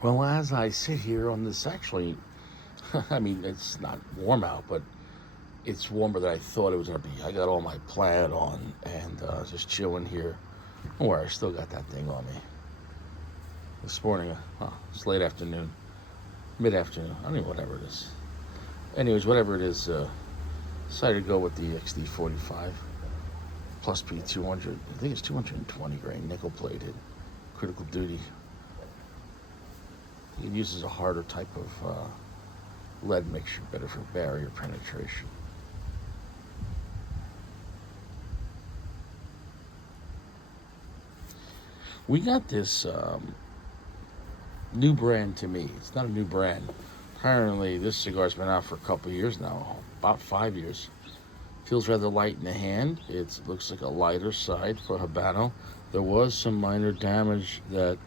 Well, as I sit here on this, actually, I mean, it's not warm out, but it's warmer than I thought it was going to be. I got all my plaid on and just chilling here. Don't worry, I still got that thing on me. This morning, it's late afternoon, mid afternoon, I don't know, whatever it is. Anyways, whatever it is, decided to go with the XD45 plus P200. I think it's 220 grain, nickel plated, critical duty. It uses a harder type of lead mixture, better for barrier penetration. We got this new brand to me. It's not a new brand. Apparently, this cigar's been out for a couple of years now, about 5 years. Feels rather light in the hand. It looks like a lighter side for Habano. There was some minor damage that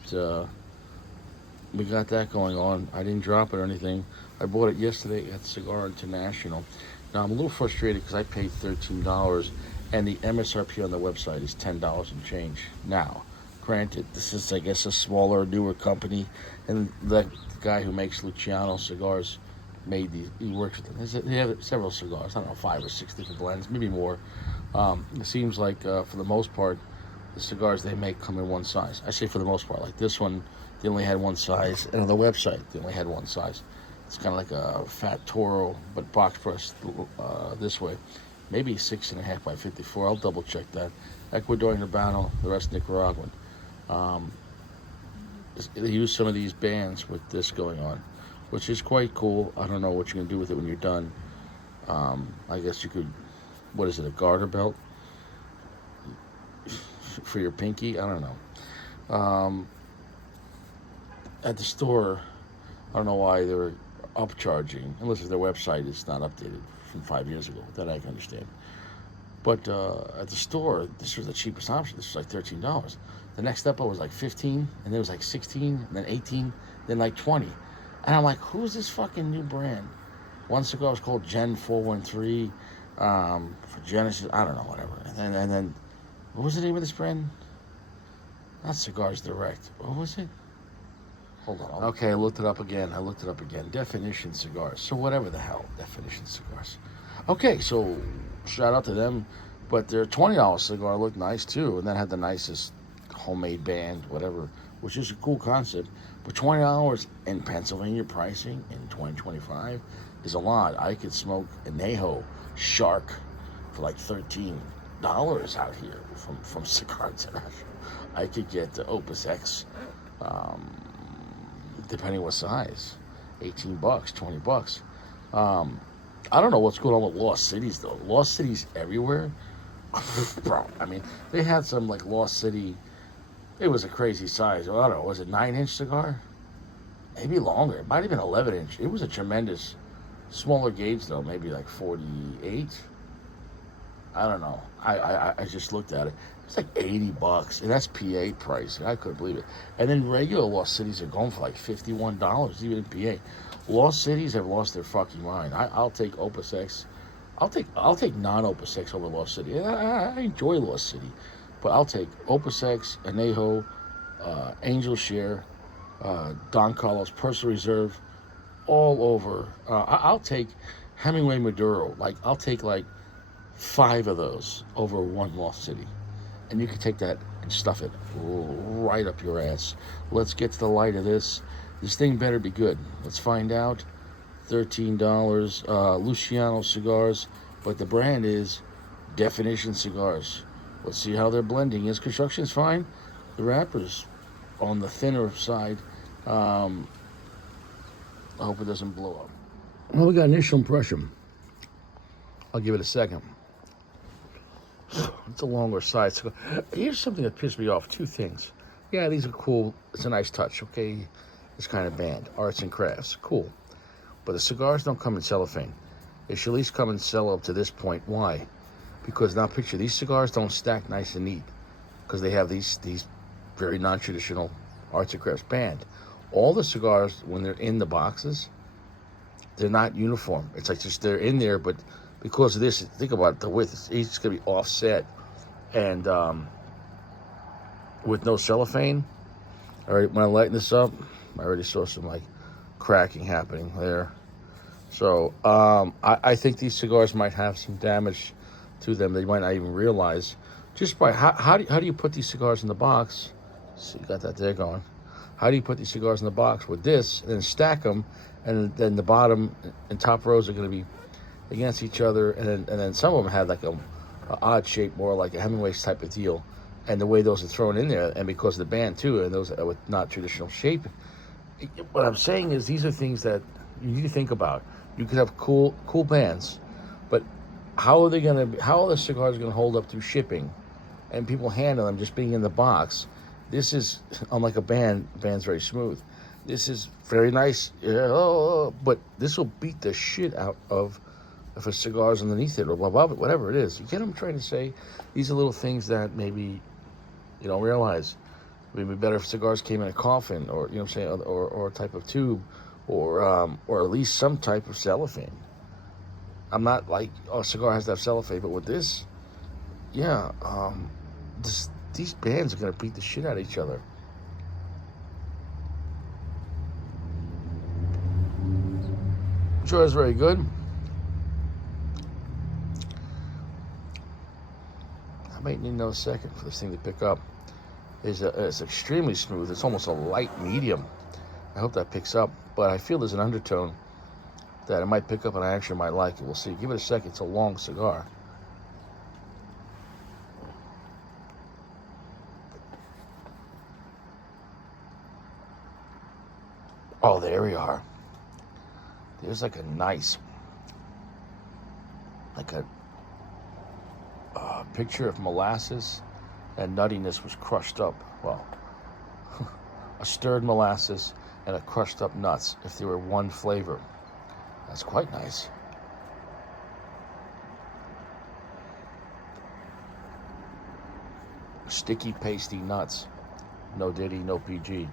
we got that going on. I didn't drop it or anything. I bought it yesterday at Cigar International. Now I'm a little frustrated because I paid $13 and the MSRP on the website is $10 and change. Now, granted, this is I guess a smaller, newer company, and the guy who makes Luciano cigars made these. He works with them. They have several cigars. I don't know, 5 or 6 different blends, maybe more. It seems like for the most part, the cigars they make come in one size. I say for the most part, like this one, they only had one size, and on the website, they only had one size. It's kind of like a Fat Toro, but box pressed this way. Maybe 6.5 by 54. I'll double check that. Ecuadorian Habano, the rest Nicaraguan. Um, they use some of these bands with this going on, which is quite cool. I don't know what you're going to do with it when you're done. I guess you could, what is it, a garter belt for your pinky? I don't know. At the store, I don't know why they were upcharging, unless their website is not updated from 5 years ago. That I can understand. But at the store, this was the cheapest option. This was like $13. The next step up was like 15, and then it was like 16, and then 18, then like 20. And I'm like, who's this fucking new brand? One cigar was called Gen 413 for Genesis. I don't know, whatever. And then, what was the name of this brand? Not Cigars Direct. What was it? Hold on. Okay, I looked it up again. Definition Cigars. So whatever the hell, Definition Cigars. Okay, so shout out to them. But their $20 cigar looked nice too, and that had the nicest homemade band, whatever, which is a cool concept. But $20 in Pennsylvania pricing in 2025 is a lot. I could smoke a Neho Shark for like $13 out here from Cigar International. I could get the Opus X, depending what size, $18, $20. I don't know what's going on with Lost Cities though. Lost Cities everywhere, bro. I mean, they had some like Lost City. It was a crazy size. I don't know. Was it 9-inch cigar? Maybe longer. It might have been 11-inch. It was a tremendous, smaller gauge though. Maybe like 48. I don't know. I just looked at it. It's like $80, and that's PA price. I couldn't believe it. And then regular Lost Cities are going for like $51, even in PA. Lost Cities have lost their fucking mind. I'll take Opus X. I'll take non-Opus X over Lost City. I enjoy Lost City, but I'll take Opus X, Anejo, Angel Share, Don Carlos Personal Reserve, all over. I'll take Hemingway Maduro. Like I'll take like 5 of those over one Lost City. And you can take that and stuff it right up your ass. Let's get to the light of this. This thing better be good. Let's find out. $13. Luciano Cigars. But the brand is Definition Cigars. Let's see how their blending is. Construction's fine. The wrapper's on the thinner side. I hope it doesn't blow up. Well, we got initial impression. I'll give it a second. It's a longer side. So here's something that pissed me off. 2 things. Yeah, these are cool. It's a nice touch, okay? This kind of band. Arts and crafts. Cool. But the cigars don't come in cellophane. They should at least come in cello up to this point. Why? Because now picture, these cigars don't stack nice and neat. Because they have these very non-traditional arts and crafts band. All the cigars, when they're in the boxes, they're not uniform. It's like just they're in there, but because of this, think about it, the width, it's going to be offset. And with no cellophane, All right, when I lighten this up, I already saw some like cracking happening there. So I think these cigars might have some damage to them. They might not even realize. Just by how do you put these cigars in the box? So you got that there going. How do you put these cigars in the box with this, and then stack them, and then the bottom and top rows are going to be against each other, and then some of them have like a odd shape, more like a Hemingway's type of deal, and the way those are thrown in there, and because of the band too, and those with not traditional shape. What I'm saying is these are things that you need to think about. You could have cool bands, but how are they gonna? How are the cigars gonna hold up through shipping, and people handle them just being in the box? This is unlike a band. The band's very smooth. This is very nice, but this will beat the shit out of if a cigar's underneath it or above it, whatever it is. You get what I'm trying to say? These are little things that maybe you don't realize. It would be better if cigars came in a coffin, or you know what I'm saying, or a type of tube, or at least some type of cellophane. I'm not like, oh, a cigar has to have cellophane, but with this, yeah, these bands are gonna beat the shit out of each other. Sure is very good. I might need another second for this thing to pick up. It's extremely smooth. It's almost a light medium. I hope that picks up, but I feel there's an undertone that it might pick up, and I actually might like it. We'll see. Give it a second. It's a long cigar. Oh, there we are. There's like a nice, like a picture of molasses, and nuttiness was crushed up. Well, a stirred molasses and a crushed up nuts, if they were one flavor. That's quite nice. Sticky, pasty nuts. No Diddy, no PG.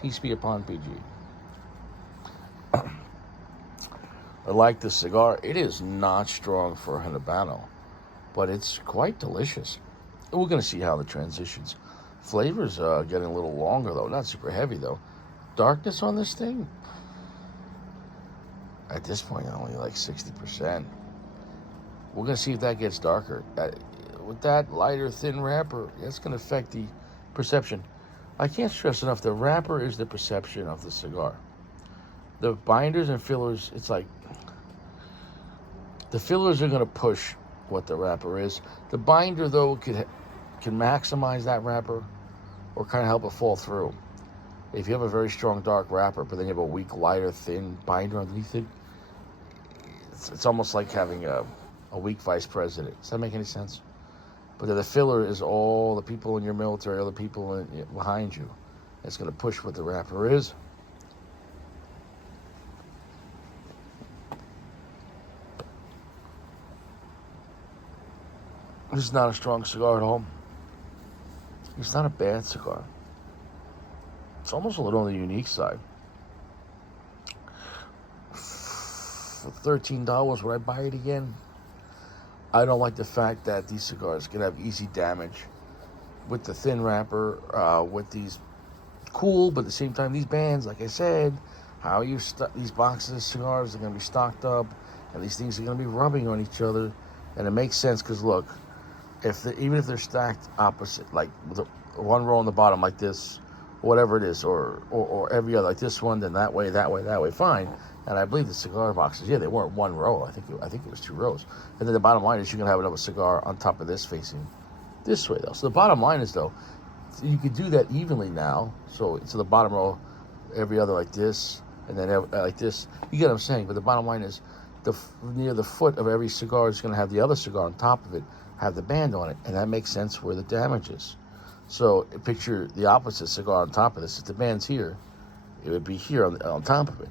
Peace be upon PG. I like this cigar. It is not strong for a Habano, but it's quite delicious. We're going to see how the transitions. Flavors getting a little longer, though. Not super heavy, though. Darkness on this thing? At this point, only like 60%. We're going to see if that gets darker. With that lighter, thin wrapper, that's going to affect the perception. I can't stress enough, the wrapper is the perception of the cigar. The binders and fillers, it's like, the fillers are going to push what the wrapper is. The binder, though, can maximize that wrapper or kind of help it fall through. If you have a very strong dark wrapper, but then you have a weak, lighter, thin binder underneath it, it's almost like having a weak vice president. Does that make any sense? But then the filler is all the people in your military, other people behind you. It's going to push what the wrapper is. This is not a strong cigar at all. It's not a bad cigar. It's almost a little on the unique side. For $13, would I buy it again? I don't like the fact that these cigars can have easy damage with the thin wrapper, with these cool, but at the same time, these bands, like I said, how you these boxes of cigars are going to be stocked up, and these things are going to be rubbing on each other, and it makes sense because look, even if they're stacked opposite, like with one row on the bottom like this, whatever it is, or every other, like this one, then that way, fine. And I believe the cigar boxes, they weren't one row. I think it was 2 rows. And then the bottom line is you're gonna have another cigar on top of this facing this way though. So the bottom line is though, you could do that evenly now. So the bottom row, every other like this, and then like this. You get what I'm saying? But the bottom line is, near the foot of every cigar is gonna have the other cigar on top of it, have the band on it, and that makes sense where the damage is. So picture the opposite cigar on top of this. If the band's here, it would be here on top of it.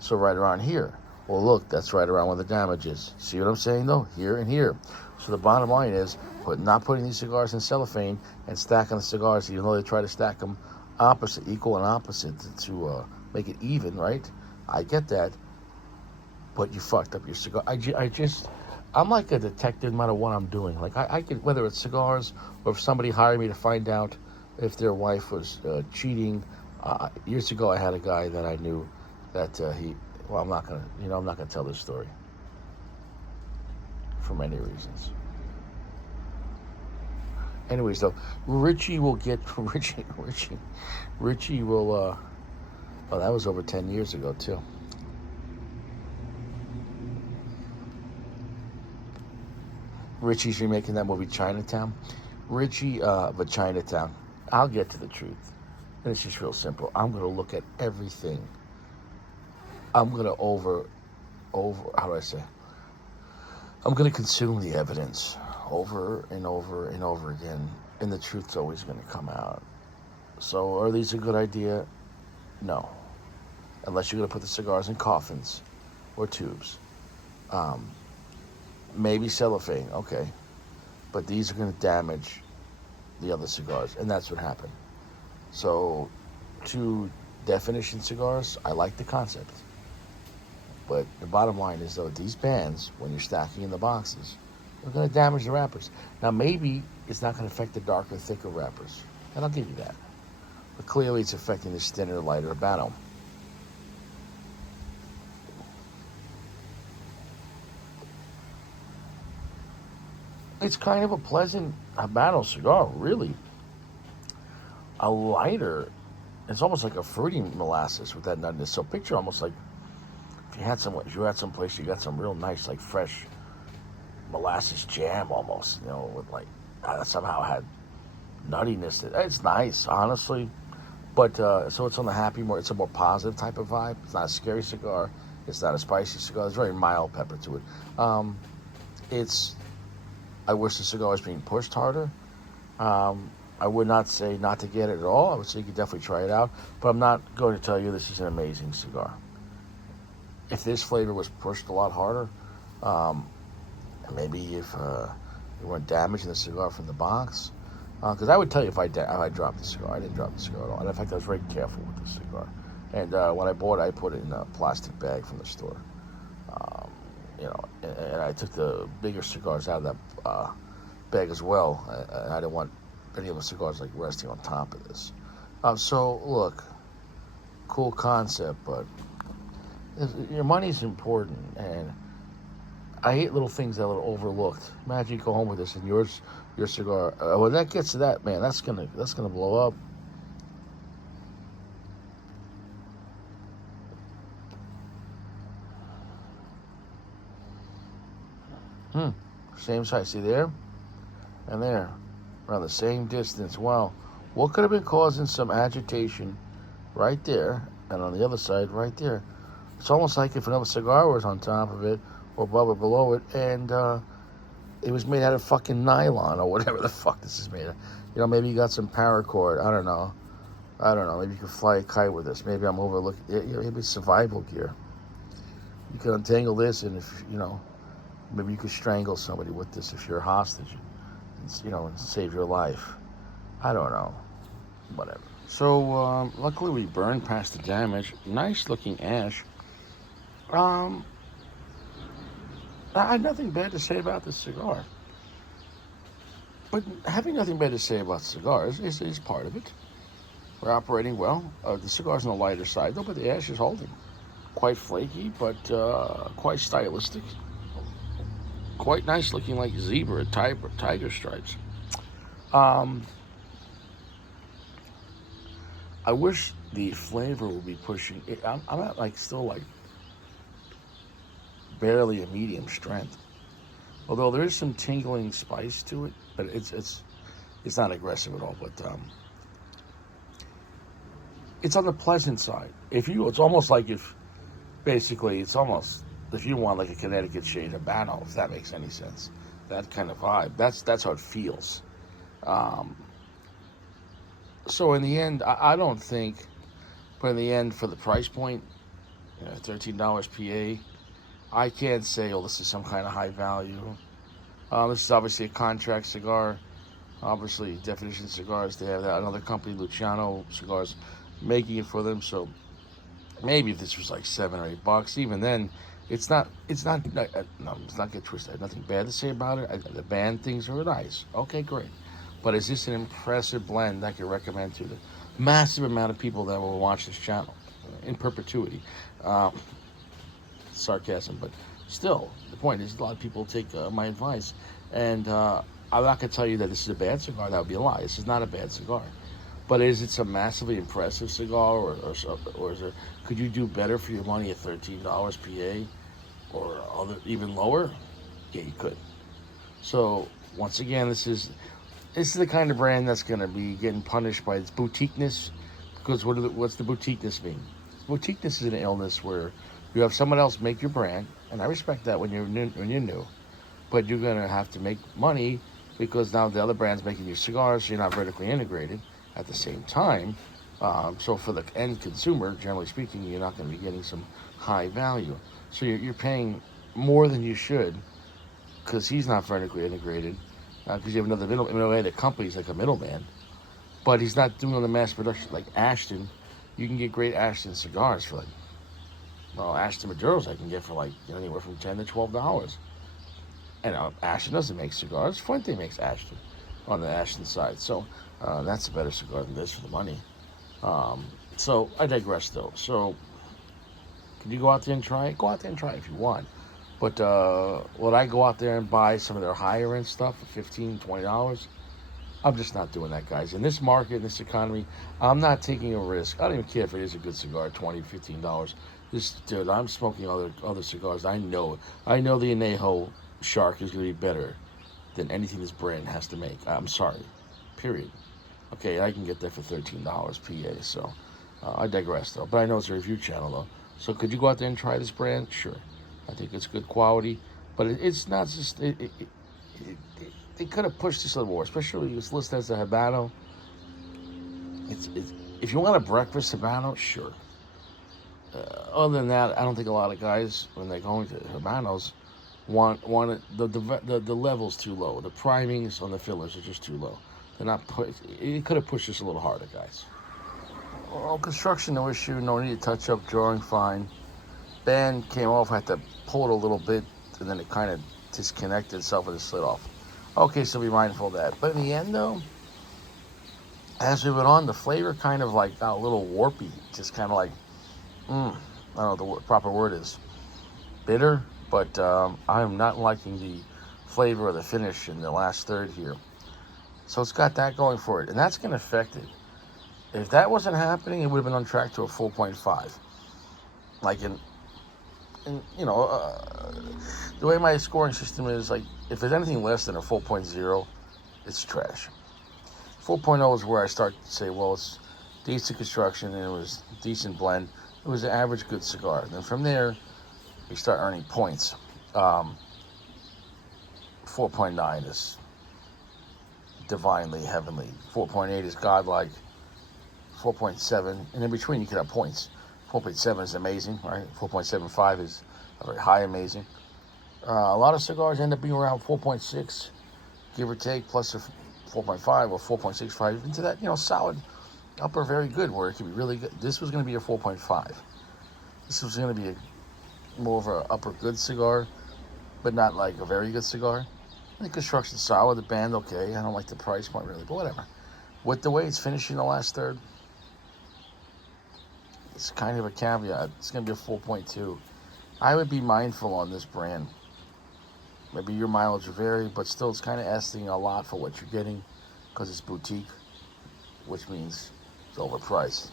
So right around here. Well, look, that's right around where the damage is. See what I'm saying, though? Here and here. So the bottom line is not putting these cigars in cellophane and stacking the cigars, even though they try to stack them opposite, equal and opposite to make it even, right? I get that. But you fucked up your cigar. I'm like a detective no matter what I'm doing. Like I could, whether it's cigars or if somebody hired me to find out if their wife was cheating Years ago, I had a guy that I knew that he. Well, I'm not gonna tell this story for many reasons. Anyways, though, Richie will get Richie will. Oh, that was over 10 years ago too. Richie's remaking that movie Chinatown. But Chinatown. I'll get to the truth. And it's just real simple. I'm gonna look at everything. I'm gonna how do I say? I'm gonna consume the evidence over and over and over again, and the truth's always gonna come out. So, are these a good idea? No, unless you're gonna put the cigars in coffins or tubes. Um, Maybe cellophane, okay, but these are gonna damage the other cigars, and that's what happened. So, to definition cigars, I like the concept. But the bottom line is, though, these bands, when you're stacking in the boxes, are going to damage the wrappers. Now, maybe it's not going to affect the darker, thicker wrappers, and I'll give you that. But clearly, it's affecting the thinner, lighter Habano. It's kind of a pleasant Habano cigar, really. A lighter, it's almost like a fruity molasses with that nuttiness. So picture almost like if you're at some place, you got some real nice, like fresh molasses jam almost, with like somehow had nuttiness. It's nice, honestly. But so it's on the happy more. It's a more positive type of vibe. It's not a scary cigar. It's not a spicy cigar. There's very mild pepper to it. It's. I wish the cigar was being pushed harder. I would not say not to get it at all. I would say you could definitely try it out. But I'm not going to tell you this is an amazing cigar. If this flavor was pushed a lot harder, maybe if you weren't damaging the cigar from the box, because I would tell you if I dropped the cigar. I didn't drop the cigar at all. And in fact, I was very careful with the cigar. And when I bought it, I put it in a plastic bag from the store. And I took the bigger cigars out of that bag as well. And I didn't want any of the cigars like resting on top of this. So look, cool concept, but your money's important, and I hate little things that are overlooked. Imagine you go home with this and your cigar. When that gets to that, man, that's gonna blow up. Same size. See there, and there, around the same distance. Wow, what could have been causing some agitation right there, and on the other side right there? It's almost like if another cigar was on top of it, or above or below it, and it was made out of fucking nylon or whatever the fuck this is made of. Maybe you got some paracord. I don't know. Maybe you could fly a kite with this. Maybe I'm overlooking. Maybe it's survival gear. You could untangle this, and maybe you could strangle somebody with this if you're a hostage, and save your life. I don't know. Whatever. So luckily we burned past the damage. Nice looking ash. I had nothing bad to say about this cigar. But having nothing bad to say about cigars is part of it. We're operating well. The cigar's on the lighter side, though, but the ash is holding. Quite flaky, but quite stylistic. Quite nice looking, like zebra, tiger stripes. I wish the flavor would be pushing. I'm at still barely a medium strength. Although there is some tingling spice to it, but it's not aggressive at all. But it's on the pleasant side. It's almost like if you want like a Connecticut shade Habano, if that makes any sense. That kind of vibe. That's how it feels. So in the end, I don't think, but in the end, for the price point, $13 PA, I can't say, this is some kind of high value. This is obviously a contract cigar. Obviously, Definition Cigars, they have another company, Luciano Cigars, making it for them. So maybe if this was like $7 or $8, even then, it's not let's not get twisted. I have nothing bad to say about it. The band things are nice. Okay, great. But is this an impressive blend I could recommend to massive amount of people that will watch this channel in perpetuity. Uh, Sarcasm, but still, the point is, a lot of people take my advice, and I'm not going to tell you that this is a bad cigar. That would be a lie. This is not a bad cigar. But is it a massively impressive cigar, or is there, could you do better for your money at $13 PA, or other even lower? Yeah, you could. So once again, this is the kind of brand that's going to be getting punished by its boutiqueness, because what's the boutiqueness mean? Boutiqueness is an illness where you have someone else make your brand, and I respect that when you're new, but you're going to have to make money because now the other brand's making you cigars, so you're not vertically integrated. At the same time, so for the end consumer, generally speaking, you're not going to be getting some high value. So you're paying more than you should because he's not vertically integrated, because you have another middle. In a way, the company's like a middleman, but he's not doing the mass production like Ashton. You can get great Ashton cigars for like, well, Ashton Maduros I can get for like, anywhere from $10 to $12. And Ashton doesn't make cigars. Fuente makes Ashton on the Ashton side. So that's a better cigar than this for the money. So I digress though. So can you go out there and try it? Go out there and try it if you want. But would I go out there and buy some of their higher end stuff for $15, $20? I'm just not doing that, guys. In this market, in this economy, I'm not taking a risk. I don't even care if it is a good cigar, $20, $15. Dude, I'm smoking other cigars. I know the Anejo Shark is going to be better than anything this brand has to make. I'm sorry. Period. Okay, I can get that for $13 PA. So I digress though. But I know it's a review channel though. So could you go out there and try this brand? Sure. I think it's good quality, but it's not just. They could have pushed this a little more, especially this list as a Habano. It's if you want a breakfast Habano, sure. Other than that, I don't think a lot of guys, when they're going to Habanos, want it. The level's too low. The primings on the fillers are just too low. They're not it could have pushed this a little harder, guys. Well, construction, no issue. No need to touch up. Drawing fine. Band came off. I had to pull it a little bit, and then it kind of disconnected itself and it slid off. Okay, so be mindful of that. But in the end, though, as we went on, the flavor kind of like got a little warpy. Just kind of like, I don't know what the proper word is. Bitter, but I'm not liking the flavor or the finish in the last third here. So it's got that going for it, and that's going to affect it. If that wasn't happening, it would have been on track to a 4.5. Like the way my scoring system is, like, if there's anything less than a 4.0, it's trash. 4.0 is where I start to say, well, it's decent construction and it was decent blend. It was an average good cigar. And then from there, you start earning points. 4.9 is divinely heavenly. 4.8 is godlike. 4.7, and in between you could have points. 4.7 is amazing, right? 4.75 is a very high amazing. A lot of cigars end up being around 4.6, give or take, plus a 4.5 or 4.65 into that, solid upper very good, where it could be really good. This was going to be a 4.5. This was going to be more of a upper good cigar, but not like a very good cigar. The construction's solid, the band okay. I don't like the price point really, but whatever. With the way it's finishing the last third, it's kind of a caveat. It's going to be a 4.2. I would be mindful on this brand. Maybe your mileage will vary, but still it's kind of asking a lot for what you're getting because it's boutique, which means it's overpriced.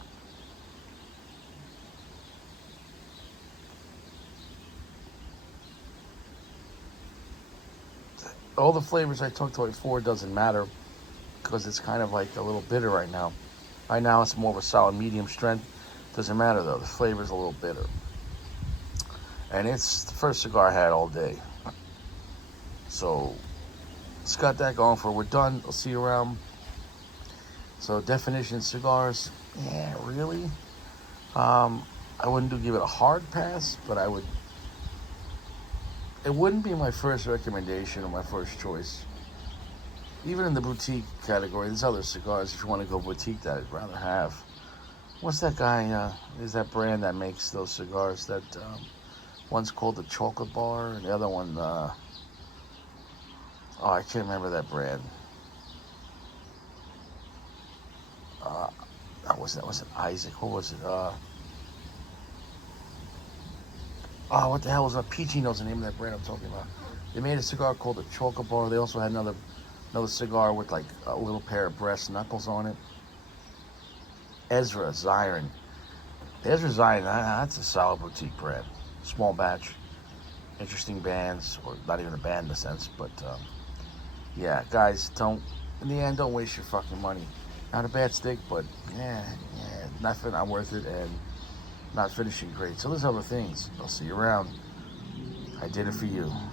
All the flavors I talked about before doesn't matter because it's kind of like a little bitter right now. Right now it's more of a solid medium strength. Doesn't matter though, the flavor's a little bitter. And it's the first cigar I had all day. So it's got that going for it. We're done. I'll see you around. So definition cigars, yeah, really? I wouldn't give it a hard pass, but it wouldn't be my first recommendation or my first choice. Even in the boutique category, there's other cigars if you want to go boutique that I'd rather have. What's that guy, is that brand that makes those cigars that one's called the Chocolate Bar and the other one, I can't remember that brand. Was it Isaac? What was it? Oh, what the hell was that? PG knows the name of that brand I'm talking about. They made a cigar called the Chocobar. They also had another cigar with like a little pair of brass knuckles on it. Ezra Zion. Ezra Zion, that's a solid boutique brand. Small batch, interesting bands, or not even a band in a sense, but yeah, guys, in the end, don't waste your fucking money. Not a bad stick, but not worth it, and not finishing great. So there's other things. I'll see you around. I did it for you.